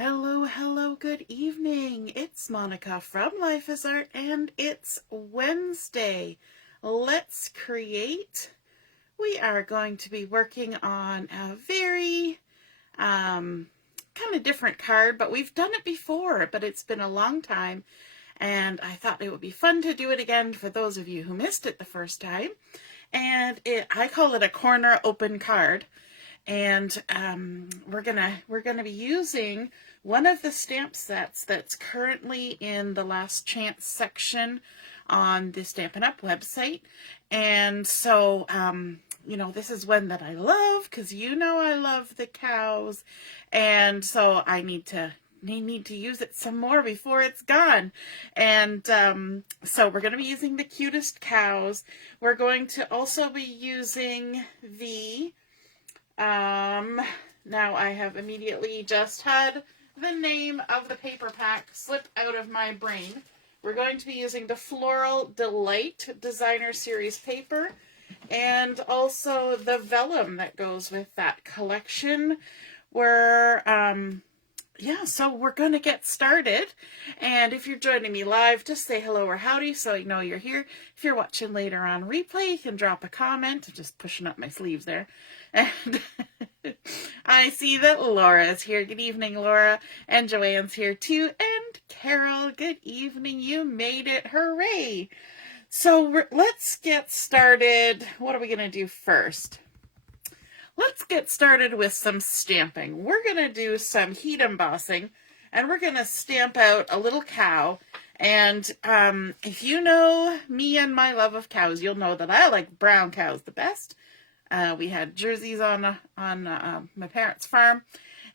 Hello, hello, good evening. It's Monica from Life is Art and it's Wednesday. Let's create. We are going to be working on a very kind of different card, but we've done it before, but it's been a long time and I thought it would be fun to do it again for those of you who missed it the first time. And I call it a corner open card. And we're gonna be using one of the stamp sets that's currently in the last chance section on the Stampin' Up! Website. And so, this is one that I love because I love the cows. And so I need to use it some more before it's gone. And so we're going to be using the Cutest Cows. We're going to also be using the now I have immediately just had the name of the paper pack slip out of my brain. We're going to be using the Floral Delight Designer Series paper and also the Vellum that goes with that collection. So we're going to get started. And if you're joining me live, just say hello or howdy so I know you're here. If you're watching later on replay, you can drop a comment. I'm just pushing up my sleeves there. And I see that Laura is here. Good evening, Laura. And Joanne's here too. And Carol, good evening. You made it. Hooray. So let's get started. What are we going to do first? Let's get started with some stamping. We're going to do some heat embossing, and we're going to stamp out a little cow. And if you know me and my love of cows, you'll know that I like brown cows the best. We had Jerseys on my parents' farm.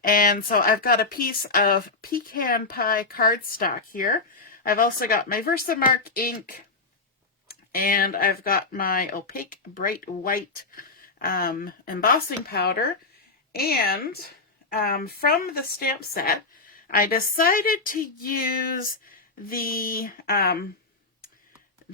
And so I've got a piece of Pecan Pie cardstock here. I've also got my Versamark ink, and I've got my opaque bright white embossing powder. And from the stamp set, I decided to use the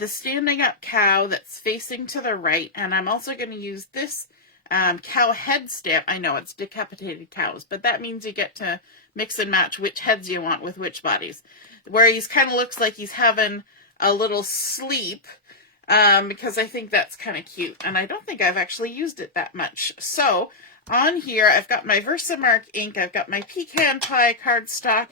standing up cow that's facing to the right, and I'm also going to use this cow head stamp. I know it's decapitated cows, but that means you get to mix and match which heads you want with which bodies. Where he's kind of looks like he's having a little sleep, because I think that's kind of cute, and I don't think I've actually used it that much. So on here, I've got my Versamark ink, I've got my Pecan Pie cardstock,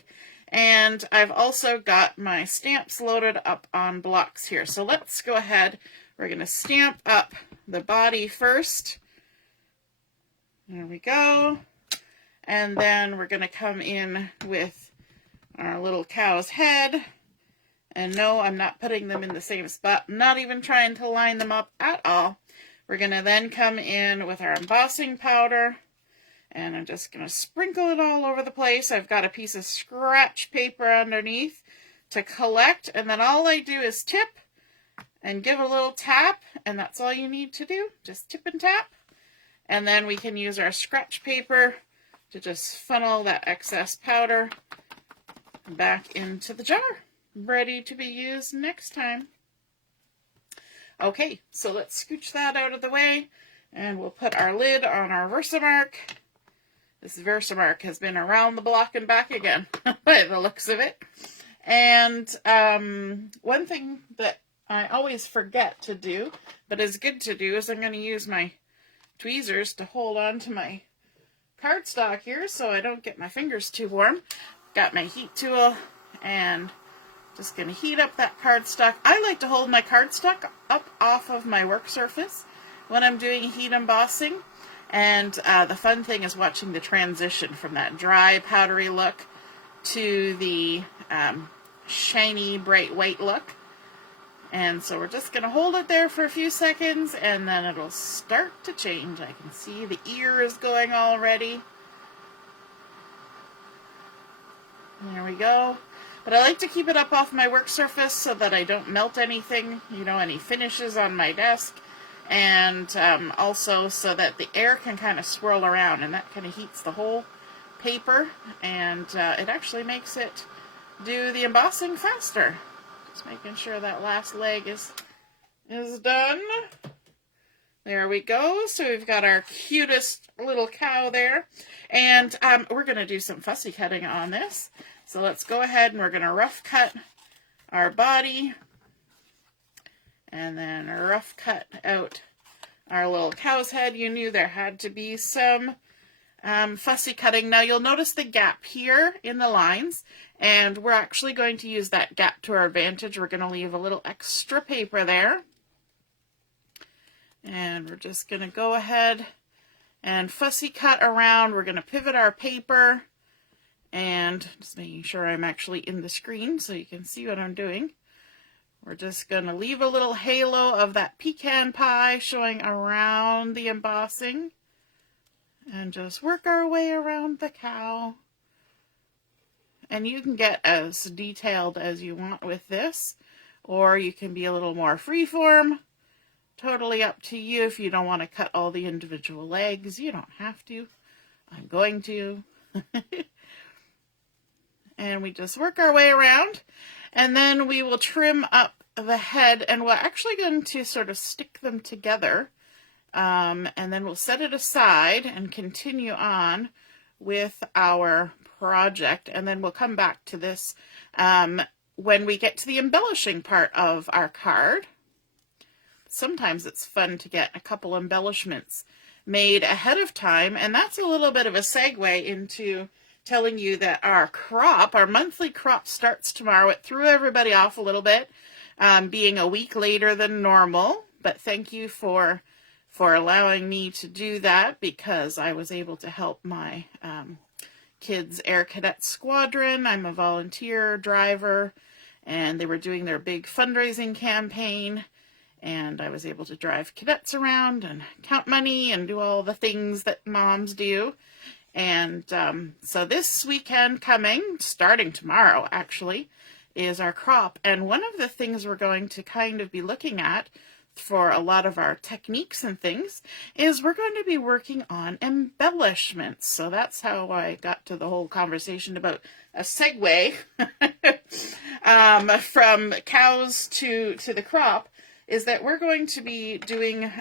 and I've also got my stamps loaded up on blocks here. So let's go ahead. We're going to stamp up the body first. There we go. And then we're going to come in with our little cow's head. And no, I'm not putting them in the same spot. I'm not even trying to line them up at all. We're going to then come in with our embossing powder. And I'm just going to sprinkle it all over the place. I've got a piece of scratch paper underneath to collect. And then all I do is tip and give a little tap. And that's all you need to do. Just tip and tap. And then we can use our scratch paper to just funnel that excess powder back into the jar. Ready to be used next time. Okay, so let's scooch that out of the way, and we'll put our lid on our Versamark. This Versamark has been around the block and back again, by the looks of it. And one thing that I always forget to do, but is good to do, is I'm going to use my tweezers to hold on to my cardstock here so I don't get my fingers too warm. Got my heat tool, and just going to heat up that cardstock. I like to hold my cardstock up off of my work surface when I'm doing heat embossing. And the fun thing is watching the transition from that dry, powdery look to the shiny, bright white look. And so we're just going to hold it there for a few seconds, and then it'll start to change. I can see the ear is going already. There we go. But I like to keep it up off my work surface so that I don't melt anything, any finishes on my desk. And also so that the air can kind of swirl around, and that kind of heats the whole paper. And it actually makes it do the embossing faster. Just making sure that last leg is done. There we go. So we've got our cutest little cow there. And we're going to do some fussy cutting on this. So let's go ahead and we're going to rough cut our body. And then rough cut out our little cow's head. You knew there had to be some fussy cutting. Now you'll notice the gap here in the lines. And we're actually going to use that gap to our advantage. We're going to leave a little extra paper there. And we're just going to go ahead and fussy cut around. We're going to pivot our paper and just making sure I'm actually in the screen so you can see what I'm doing. We're just going to leave a little halo of that pecan pie showing around the embossing and just work our way around the cow. And you can get as detailed as you want with this, or you can be a little more freeform. Totally up to you. If you don't want to cut all the individual legs, you don't have to. I'm going to. And we just work our way around, and then we will trim up the head, and we're actually going to sort of stick them together, and then we'll set it aside and continue on with our project, and then we'll come back to this when we get to the embellishing part of our card. Sometimes it's fun to get a couple embellishments made ahead of time, and that's a little bit of a segue into telling you that our monthly crop starts tomorrow. It threw everybody off a little bit, being a week later than normal, but thank you for allowing me to do that, because I was able to help my kids' Air Cadet Squadron. I'm a volunteer driver, and they were doing their big fundraising campaign. And I was able to drive cadets around and count money and do all the things that moms do. And so this weekend coming, starting tomorrow actually, is our crop. And one of the things we're going to kind of be looking at for a lot of our techniques and things is we're going to be working on embellishments. So that's how I got to the whole conversation about a segue from cows to the crop, is that we're going to be doing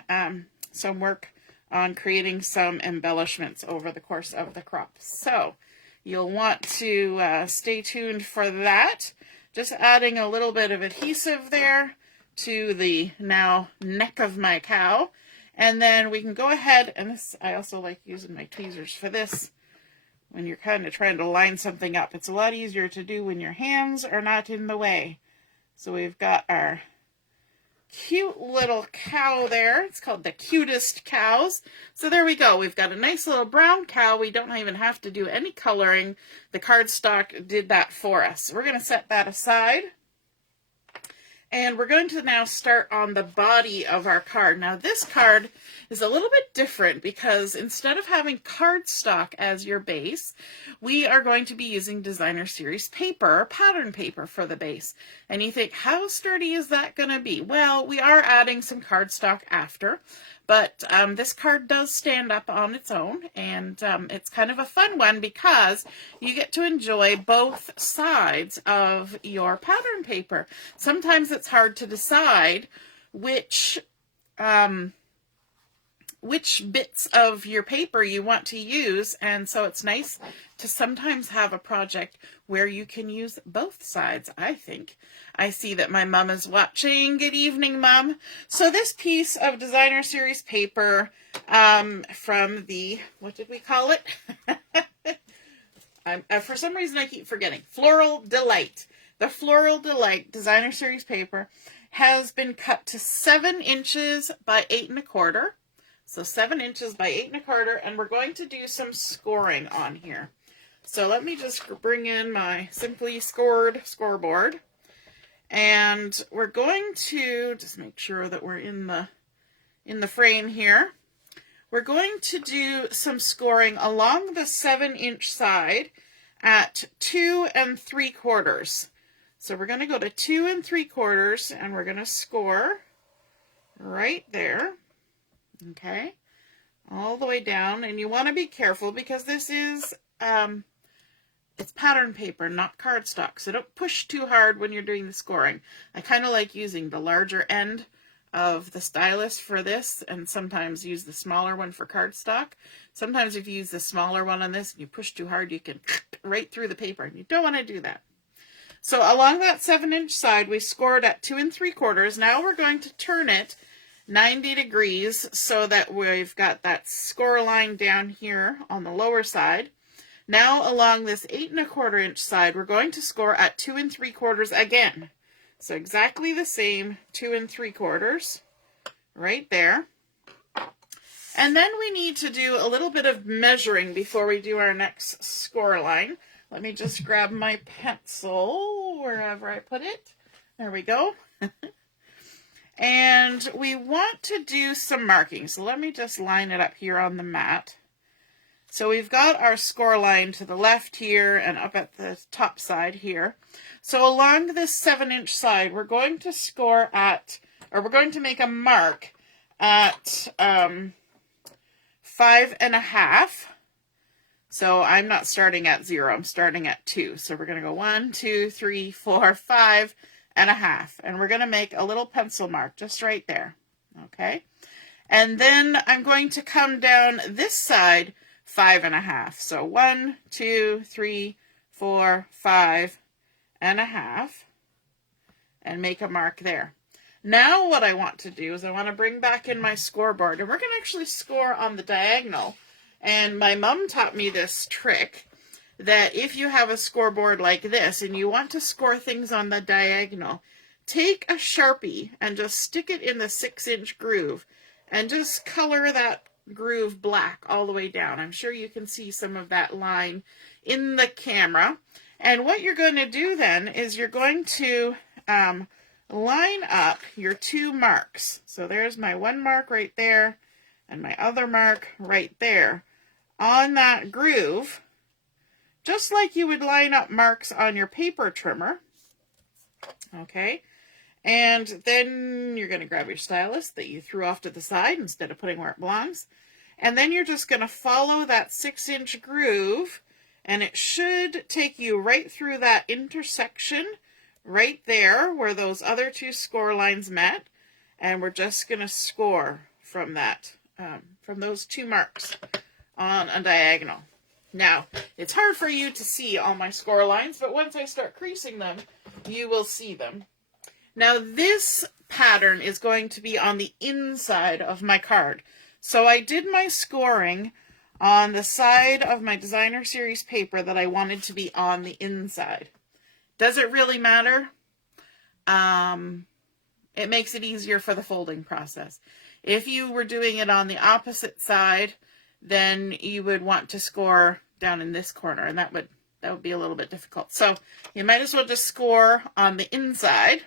some work on creating some embellishments over the course of the crop. So you'll want to stay tuned for that. Just adding a little bit of adhesive there to the now neck of my cow. And then we can go ahead, and this, I also like using my tweezers for this when you're kind of trying to line something up. It's a lot easier to do when your hands are not in the way. So we've got our cute little cow there. It's called the Cutest Cows. So there we go. We've got a nice little brown cow. We don't even have to do any coloring. The cardstock did that for us. We're going to set that aside. And we're going to now start on the body of our card. Now this card is a little bit different because instead of having cardstock as your base, we are going to be using designer series paper or pattern paper for the base. And you think, how sturdy is that going to be? Well, we are adding some cardstock after, but this card does stand up on its own, and it's kind of a fun one because you get to enjoy both sides of your pattern paper. Sometimes it's hard to decide which bits of your paper you want to use, and so it's nice to sometimes have a project where you can use both sides, I think. I see that my mom is watching. Good evening, Mom. So this piece of designer series paper from the, what did we call it? For some reason I keep forgetting. Floral Delight. The Floral Delight designer series paper has been cut to 7 inches by 8 1/4. So 7 inches by 8 1/4, and we're going to do some scoring on here. So let me just bring in my Simply Scored scoreboard, and we're going to just make sure that we're in the frame here. We're going to do some scoring along the 7-inch side at 2 3/4. So we're going to go to 2 3/4, and we're going to score right there. Okay, all the way down, and you want to be careful because this is it's pattern paper, not cardstock, so don't push too hard when you're doing the scoring. I kind of like using the larger end of the stylus for this, and sometimes use the smaller one for cardstock. Sometimes if you use the smaller one on this and you push too hard, you can right through the paper, and you don't want to do that. So along that 7-inch side, we scored at 2 3/4. Now we're going to turn it 90 degrees so that we've got that score line down here on the lower side. Now along this 8 1/4 inch side, we're going to score at 2 3/4 again. So exactly the same 2 3/4 right there. And then we need to do a little bit of measuring before we do our next score line. Let me just grab my pencil wherever I put it. There we go. And we want to do some marking. So let me just line it up here on the mat. So we've got our score line to the left here and up at the top side here. So along this 7-inch side, we're going to score at, or we're going to make a mark at 5 1/2. So I'm not starting at 0, I'm starting at 2. So we're going to go 1, 2, 3, 4, 5 1/2. And we're going to make a little pencil mark just right there. Okay. And then I'm going to come down this side 5 1/2. So 1, 2, 3, 4, 5 1/2. And make a mark there. Now what I want to do is I want to bring back in my scoreboard, and we're going to actually score on the diagonal. And my mom taught me this trick, that if you have a scoreboard like this and you want to score things on the diagonal, take a Sharpie and just stick it in the 6-inch groove and just color that groove black all the way down. I'm sure you can see some of that line in the camera. And what you're going to do then is you're going to line up your 2 marks. So there's my 1 mark right there and my other mark right there on that groove, just like you would line up marks on your paper trimmer. Okay, and then you're going to grab your stylus that you threw off to the side instead of putting where it belongs, and then you're just going to follow that 6-inch groove, and it should take you right through that intersection right there where those other 2 score lines met, and we're just going to score from that, from those 2 marks on a diagonal. Now, it's hard for you to see all my score lines, but once I start creasing them, you will see them. Now, this pattern is going to be on the inside of my card. So I did my scoring on the side of my designer series paper that I wanted to be on the inside. Does it really matter? It makes it easier for the folding process. If you were doing it on the opposite side, then you would want to score down in this corner, and that would be a little bit difficult. So you might as well just score on the inside.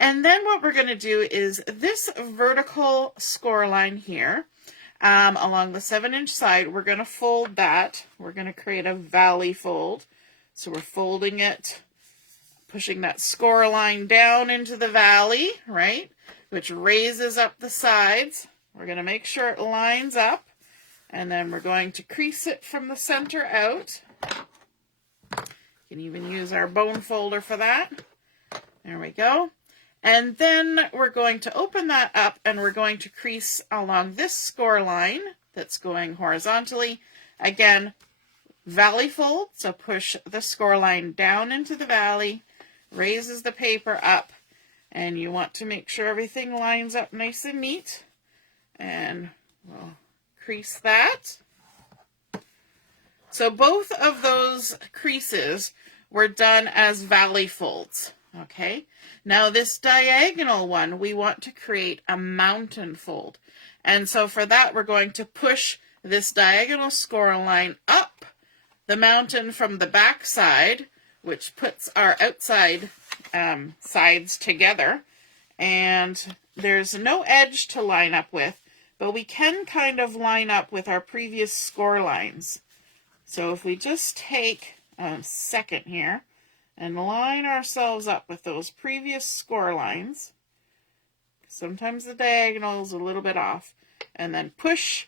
And then what we're going to do is this vertical score line here, along the 7-inch side, we're going to fold that. We're going to create a valley fold. So we're folding it, pushing that score line down into the valley, right, which raises up the sides. We're going to make sure it lines up, and then we're going to crease it from the center out. You can even use our bone folder for that. There we go. And then we're going to open that up, and we're going to crease along this score line that's going horizontally. Again, valley fold, so push the score line down into the valley, raises the paper up, and you want to make sure everything lines up nice and neat. And we'll crease that. So both of those creases were done as valley folds. Okay, now this diagonal one, we want to create a mountain fold. And so for that, we're going to push this diagonal score line up the mountain from the back side, which puts our outside sides together. And there's no edge to line up with, but we can kind of line up with our previous score lines. So if we just take a second here and line ourselves up with those previous score lines, sometimes the diagonal is a little bit off, and then push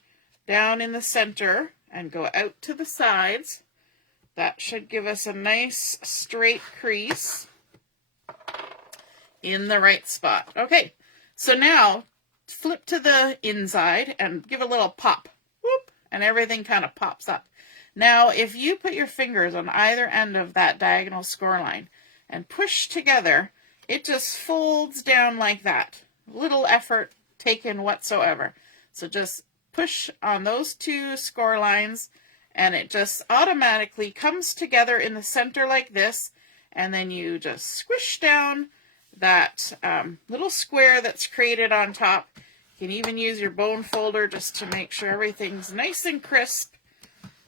down in the center and go out to the sides. That should give us a nice straight crease in the right spot. Okay, So now flip to the inside and give a little pop. Whoop, and everything kind of pops up. Now, if you put your fingers on either end of that diagonal score line and push together, it just folds down like that. Little effort taken whatsoever. So just push on those two score lines and it just automatically comes together in the center like this, and then you just squish down that little square that's created on top. You can even use your bone folder just to make sure everything's nice and crisp,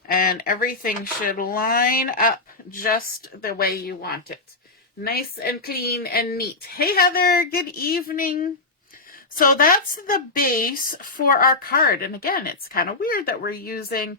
and everything should line up just the way you want it. Nice and clean and neat. Hey Heather, good evening. So that's the base for our card. And again, it's kind of weird that we're using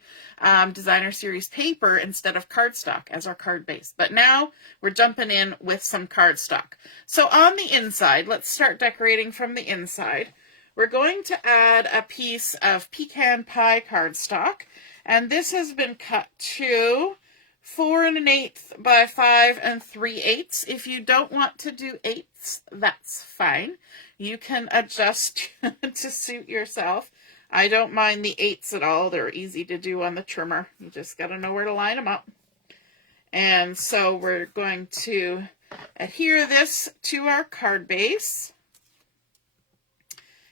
designer series paper instead of cardstock as our card base. But now we're jumping in with some cardstock. So on the inside, let's start decorating from the inside. We're going to add a piece of Pecan Pie cardstock. And this has been cut to 4 1/8 by 5 3/8. If you don't want to do 8ths, that's fine. You can adjust to suit yourself. I don't mind the 8ths at all. They're easy to do on the trimmer. You just got to know where to line them up. And so we're going to adhere this to our card base.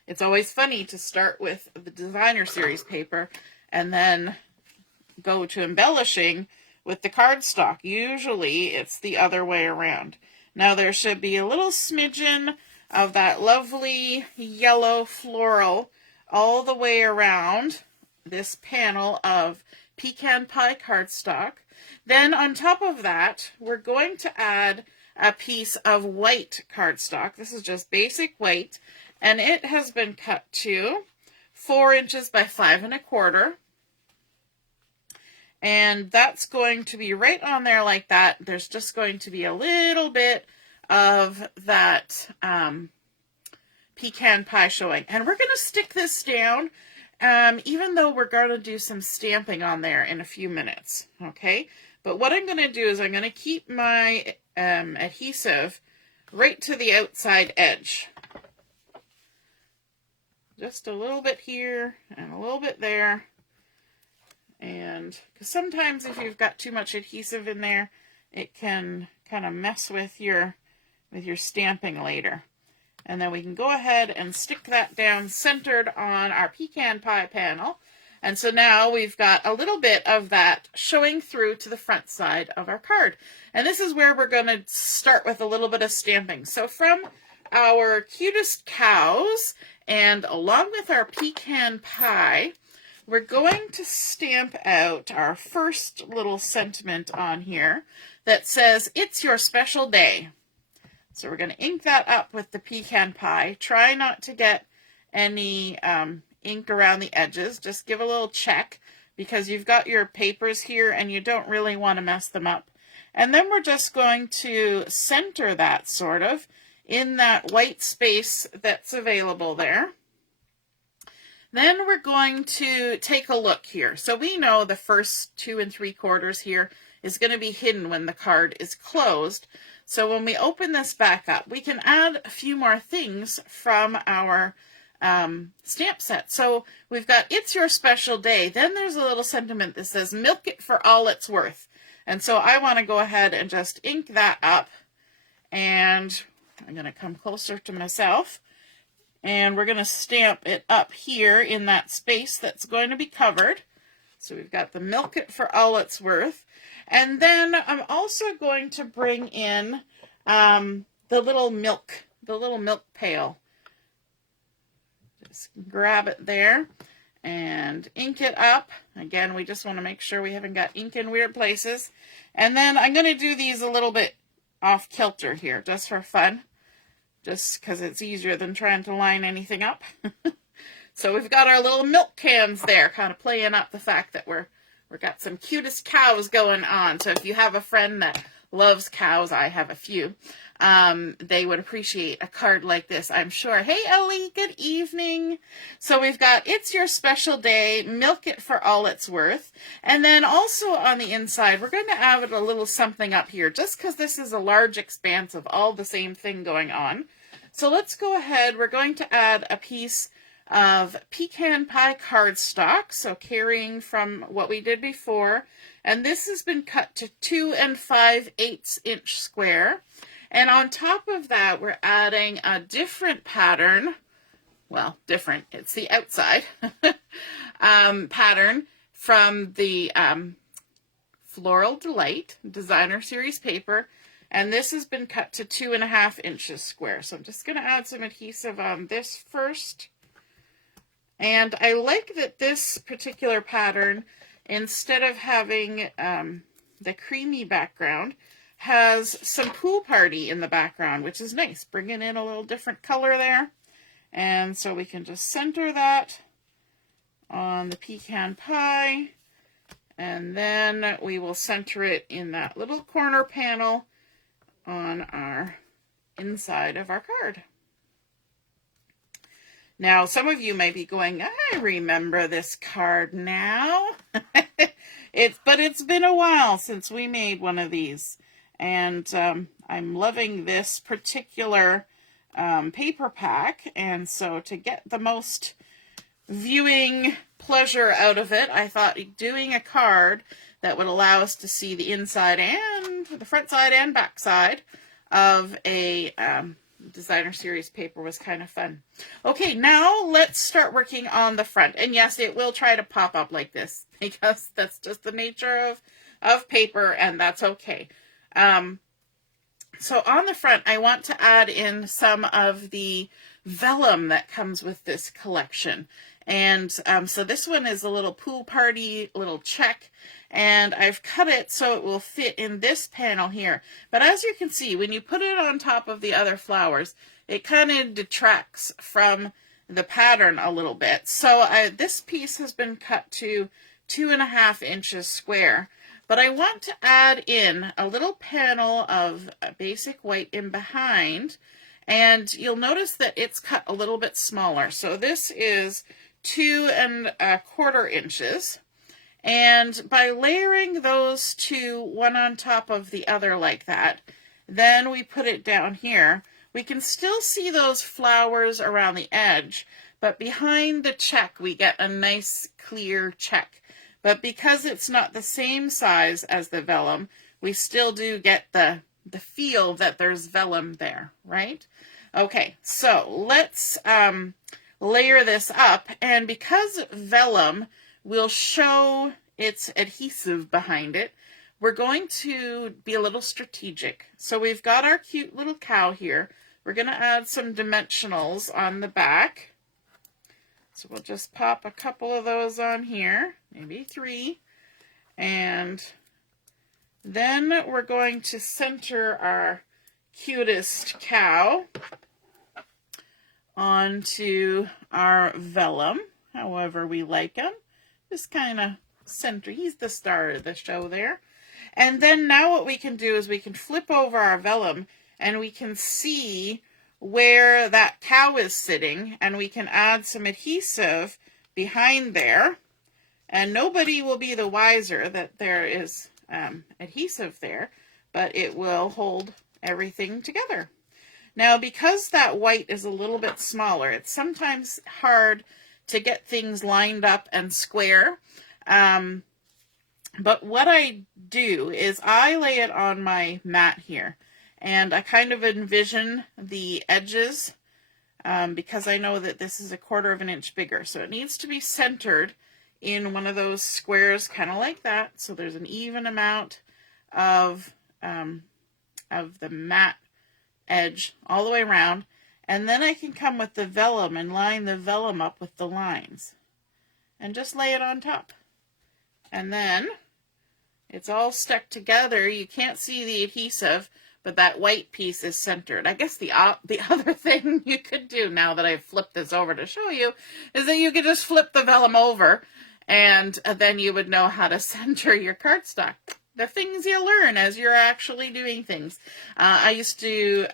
It's always funny to start with the designer series paper and then go to embellishing with the cardstock. Usually it's the other way around. Now there should be a little smidgen of that lovely yellow floral all the way around this panel of Pecan Pie cardstock. Then on top of that, we're going to add a piece of white cardstock. This is just basic white, and it has been cut to 4 inches by 5 1/4. And that's going to be right on there like that. There's just going to be a little bit of that pecan pie showing. And we're going to stick this down, even though we're going to do some stamping on there in a few minutes. Okay? But what I'm going to do is I'm going to keep my adhesive right to the outside edge. Just a little bit here and a little bit there. And because sometimes if you've got too much adhesive in there, it can kind of mess with your stamping later. And then we can go ahead and stick that down centered on our pecan pie panel. And so now we've got a little bit of that showing through to the front side of our card. And this is where we're going to start with a little bit of stamping. So from our Cutest Cows and along with our pecan pie, we're going to stamp out our first little sentiment on here that says, "It's your special day." So we're going to ink that up with the pecan pie. Try not to get any ink around the edges. Just give a little check because you've got your papers here and you don't really want to mess them up. And then we're just going to center that sort of in that white space that's available there. Then we're going to take a look here. So we know the first 2 3/4 here is going to be hidden when the card is closed. So when we open this back up, we can add a few more things from our stamp set. So we've got "It's your special day." Then there's a little sentiment that says, "Milk it for all it's worth." And so I want to go ahead and just ink that up. And I'm going to come closer to myself. And we're going to stamp it up here in that space that's going to be covered. So we've got the "Milk it for all it's worth." And then I'm also going to bring in the little milk pail. Just grab it there and ink it up. Again, we just want to make sure we haven't got ink in weird places. And then I'm going to do these a little bit off kilter here, just for fun. Just because it's easier than trying to line anything up. So we've got our little milk cans there, kind of playing up the fact that we've got some Cutest Cows going on. So if you have a friend that loves cows, I have a few, they would appreciate a card like this, I'm sure. Hey Ellie, good evening. So we've got "It's your special day, milk it for all it's worth." And then also on the inside, we're going to add a little something up here, just because this is a large expanse of all the same thing going on. So let's go ahead. We're going to add a piece of Pecan Pie cardstock, so carrying from what we did before. And this has been cut to 2 5/8 inch square. And on top of that, we're adding a different pattern. Well, different, it's the outside pattern from the Floral Delight Designer Series paper. And this has been cut to 2 1/2 inches square. So I'm just going to add some adhesive on this first. And I like that this particular pattern, instead of having the creamy background, has some pool party in the background, which is nice, bringing in a little different color there. And so we can just center that on the pecan pie, and then we will center it in that little corner panel on our inside of our card. Now, some of you might be going, I remember this card now. But it's been a while since we made one of these. And I'm loving this particular paper pack. And so to get the most viewing pleasure out of it, I thought doing a card that would allow us to see the inside and the front side and back side of a Designer Series paper was kind of fun. Okay, now let's start working on the front. And yes, it will try to pop up like this because that's just the nature of paper, and that's okay. So on the front, I want to add in some of the vellum that comes with this collection. And so this one is a little pool party, little check, and I've cut it so it will fit in this panel here. But as you can see, when you put it on top of the other flowers, it kind of detracts from the pattern a little bit. So this piece has been cut to 2 1/2 inches square. But I want to add in a little panel of basic white in behind, and you'll notice that it's cut a little bit smaller. So this is 2 1/4 inches. And by layering those two, one on top of the other like that, then we put it down here. We can still see those flowers around the edge, but behind the check, we get a nice clear check. But because it's not the same size as the vellum, we still do get the feel that there's vellum there, right? Okay, so let's layer this up. And because vellum will show its adhesive behind it, we're going to be a little strategic. So we've got our cute little cow here. We're going to add some dimensionals on the back. So we'll just pop a couple of those on here, maybe 3. And then we're going to center our cutest cow onto our vellum, however we like him. Just kind of center. He's the star of the show there. And then now what we can do is we can flip over our vellum and we can see where that cow is sitting, and we can add some adhesive behind there, and nobody will be the wiser that there is adhesive there, but it will hold everything together. Now, because that white is a little bit smaller, it's sometimes hard to get things lined up and square. But what I do is I lay it on my mat here, and I kind of envision the edges because I know that this is a 1/4 inch bigger. So it needs to be centered in one of those squares, kind of like that. So there's an even amount of the matte edge all the way around. And then I can come with the vellum and line the vellum up with the lines and just lay it on top. And then it's all stuck together. You can't see the adhesive, but that white piece is centered. I guess the other thing you could do, now that I've flipped this over to show you, is that you could just flip the vellum over, and then you would know how to center your cardstock. The things you learn as you're actually doing things. I used to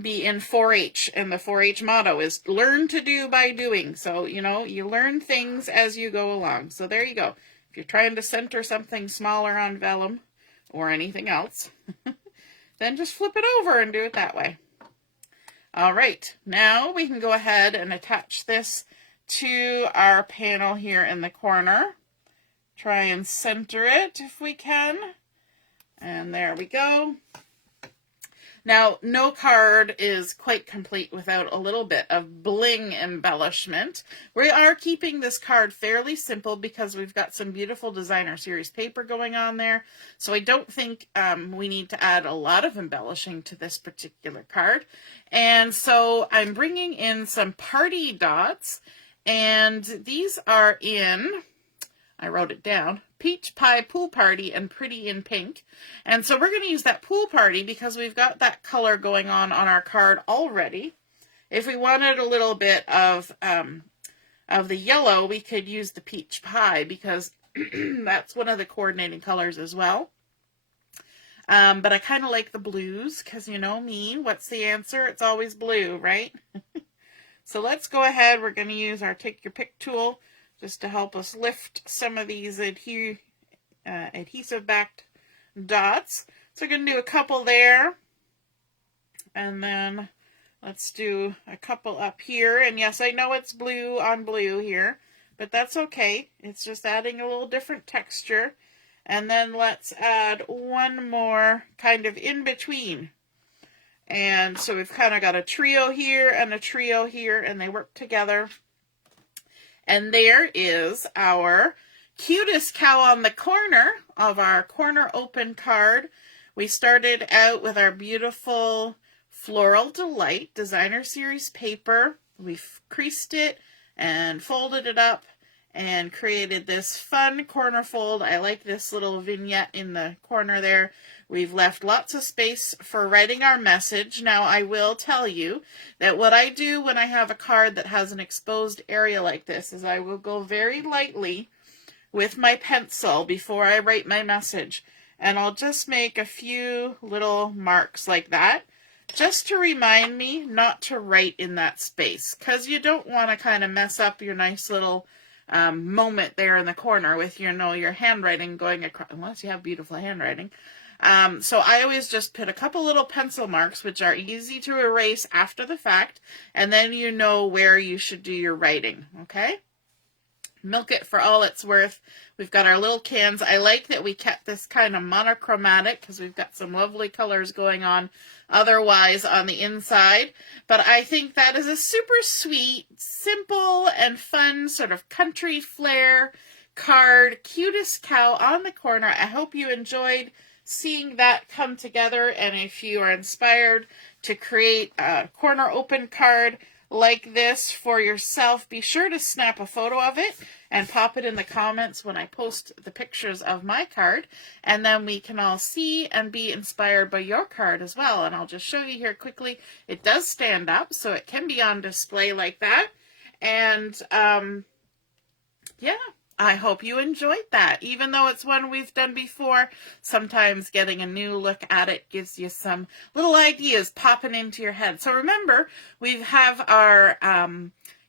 be in 4-H, and the 4-H motto is learn to do by doing. So, you know, you learn things as you go along. So there you go. If you're trying to center something smaller on vellum or anything else, then just flip it over and do it that way. All right, now we can go ahead and attach this to our panel here in the corner. Try and center it if we can. And there we go. Now, no card is quite complete without a little bit of bling embellishment. We are keeping this card fairly simple because we've got some beautiful designer series paper going on there. So I don't think we need to add a lot of embellishing to this particular card. And so I'm bringing in some party dots, and these are in, I wrote it down, Peach Pie Pool Party and Pretty in Pink. And so we're going to use that Pool Party because we've got that color going on our card already. If we wanted a little bit of the yellow, we could use the Peach Pie because that's one of the coordinating colors as well. But I kind of like the blues because, you know me, what's the answer? It's always blue, right? So let's go ahead. We're going to use our Take Your Pick tool just to help us lift some of these adhesive-backed dots. So we're going to do a couple there. And then let's do a couple up here. And yes, I know it's blue on blue here, but that's okay. It's just adding a little different texture. And then let's add one more kind of in between. And so we've kind of got a trio here and a trio here, and they work together. And there is our Cutest Cow on the corner of our corner open card. We started out with our beautiful Floral Delight designer series paper. We've creased it and folded it up and created this fun corner fold. I like this little vignette in the corner there. We've left lots of space for writing our message. Now, I will tell you that what I do when I have a card that has an exposed area like this is I will go very lightly with my pencil before I write my message. And I'll just make a few little marks like that, just to remind me not to write in that space, because you don't want to kind of mess up your nice little moment there in the corner with your handwriting going across, unless you have beautiful handwriting. So I always just put a couple little pencil marks, which are easy to erase after the fact, and then you know where you should do your writing, okay? Milk it for all it's worth. We've got our little cans. I like that we kept this kind of monochromatic because we've got some lovely colors going on otherwise on the inside. But I think that is a super sweet, simple, and fun sort of country flair card. Cutest Cow on the corner. I hope you enjoyed seeing that come together. And if you are inspired to create a corner open card like this for yourself, be sure to snap a photo of it and pop it in the comments when I post the pictures of my card, and then we can all see and be inspired by your card as well. And I'll just show you here quickly. It does stand up, so it can be on display like that. And yeah, I hope you enjoyed that. Even though it's one we've done before, sometimes getting a new look at it gives you some little ideas popping into your head. So remember, we have our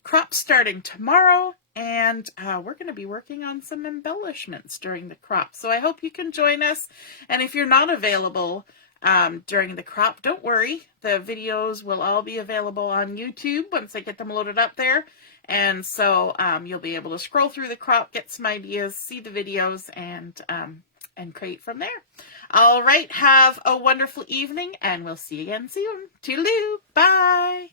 crop starting tomorrow, and we're going to be working on some embellishments during the crop. So I hope you can join us. And if you're not available during the crop, don't worry. The videos will all be available on YouTube once I get them loaded up there. And so you'll be able to scroll through the crop, get some ideas, see the videos, and create from there. All right, have a wonderful evening, and we'll see you again soon. Toodaloo, bye.